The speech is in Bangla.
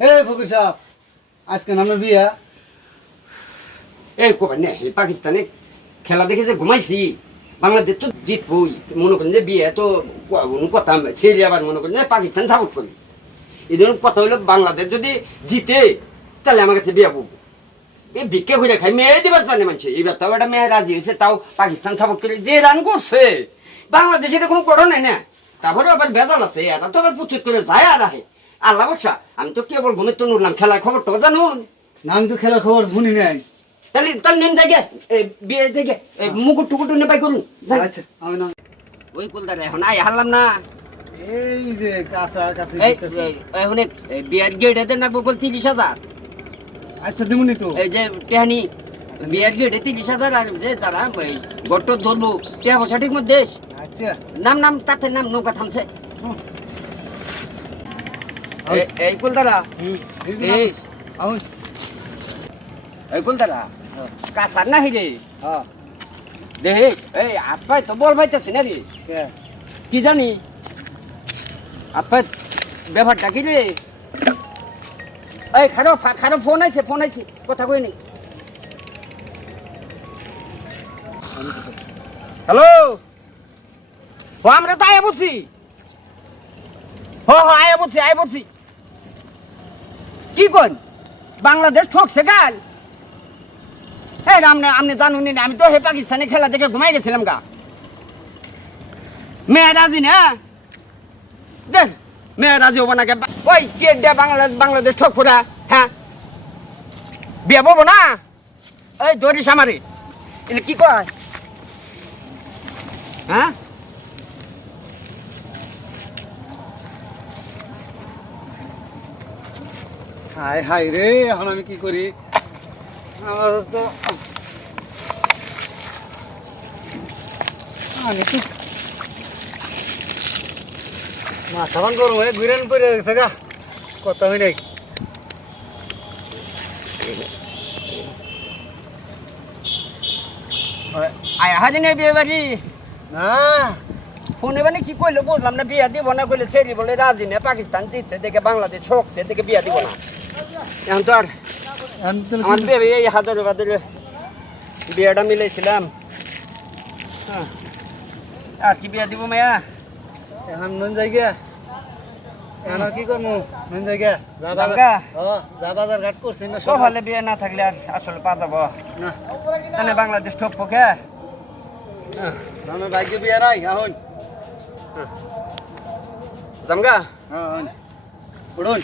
এই ফকির সাহেব আজকে নামের বিয়া এই কবে নে পাকিস্তানে খেলা দেখে যে ঘুমাইছি বাংলাদেশ তো জিতবই মনে করেন যে বিয়ে তো কথা সেরি আবার মনে করেন যে পাকিস্তান সাপোর্ট করি এই ধরনের কথা হলো বাংলাদেশ যদি জিতে তাহলে আমার কাছে বিয়ে বলবো এই ভিক্ষে ঘুরে খাই মেয়ে দিবার জানে মানুষ এইবার তাও একটা মেয়ে রাজি হয়েছে তাও পাকিস্তান সাপোর্ট করে যে রান করছে বাংলাদেশে এটা কোনো কথা নাই না তারপরে আবার বেজাল আছে এটা তো আবার প্রচুর করে যায় আর আহে আল্লাহ বর্ষা আমি তো কেবল ঘুমে তো নুরলাম খেলার খবরটা জানুন না আমি তো খেলার খবর শুনি নাই। তাহলে তার নেন জায়গা বিয়ে জায়গা মুকুট টুকুট নেপাই করুন আচ্ছা আমি না ওই কুলদার এখন আই হারলাম না এই যে কাছে এখন বিয়ের গেট এতে নাকবো বল 30,000 আচ্ছা দিমুনি তো এই যে টেহানি বিয়ের গেটে 30,000 আর যে যারা গট ধরবো টেহা পয়সা ঠিক মধ্যে আচ্ছা নাম নাম তাতে নাম নৌকা থামছে হুম। এই কুলদারা এই আউন এই কুলদারা কাছার না হিরে হ্যাঁ দেখ এই আপাই তো বল ভাইতেছে না রে কে কি জানি আপাই ব্যাপারটা কি রে এই খারাপ ফোন আইছে কথা কইনি হ্যালো ও আমরা তো আয়া বলছি আয়া বলছি কি কোন বাংলাদেশ ঠকছে গাল হ্যাঁ আপনি জানুন না আমি তো হে পাকিস্তানে খেলা দেখে ঘুমাই গেছিলাম গা মেয়ে রাজি না দেখ মেয়ে রাজি হবো না কে ওই কে বাংলাদেশ ঠক ফোরা হ্যাঁ বিয়ে বলবো না এই ধরিস আমারে এটা কি কয় হ্যাঁ হাই হাই রে এখন আমি কি করি আমার তো আমি তো মাথা ভাঙ গরম হয়ে ঘুরেন পড়ে গেছে গা কথা হয় নাই আয়া হাজি নেই বিয়ে বাড়ি না ফোনে মানে কি কইলো বললাম না বিয়া দিব না কইলে সেরি বলে রাজি না পাকিস্তান জিতছে দেখে বাংলাদেশ ঠকছে দেখে বিয়া দিব না এখন তো আর আমার বিয়ে এই হাজারে বাদরে বিয়াটা মিলাইছিলাম হ্যাঁ আর কি বিয়া দিব মায়া এখন নুন জায়গা এখন আর কি করবো নুন জায়গা যা জামগা? বাজার যা বাজার ঘাট করছি না সব সকালে বিয়ে না থাকলে আর আসলে পা যাবো না তাহলে বাংলাদেশ ঠকবো কে না ভাগ্য বিয়া নাই এখন জামগা হ্যাঁ উড়ুন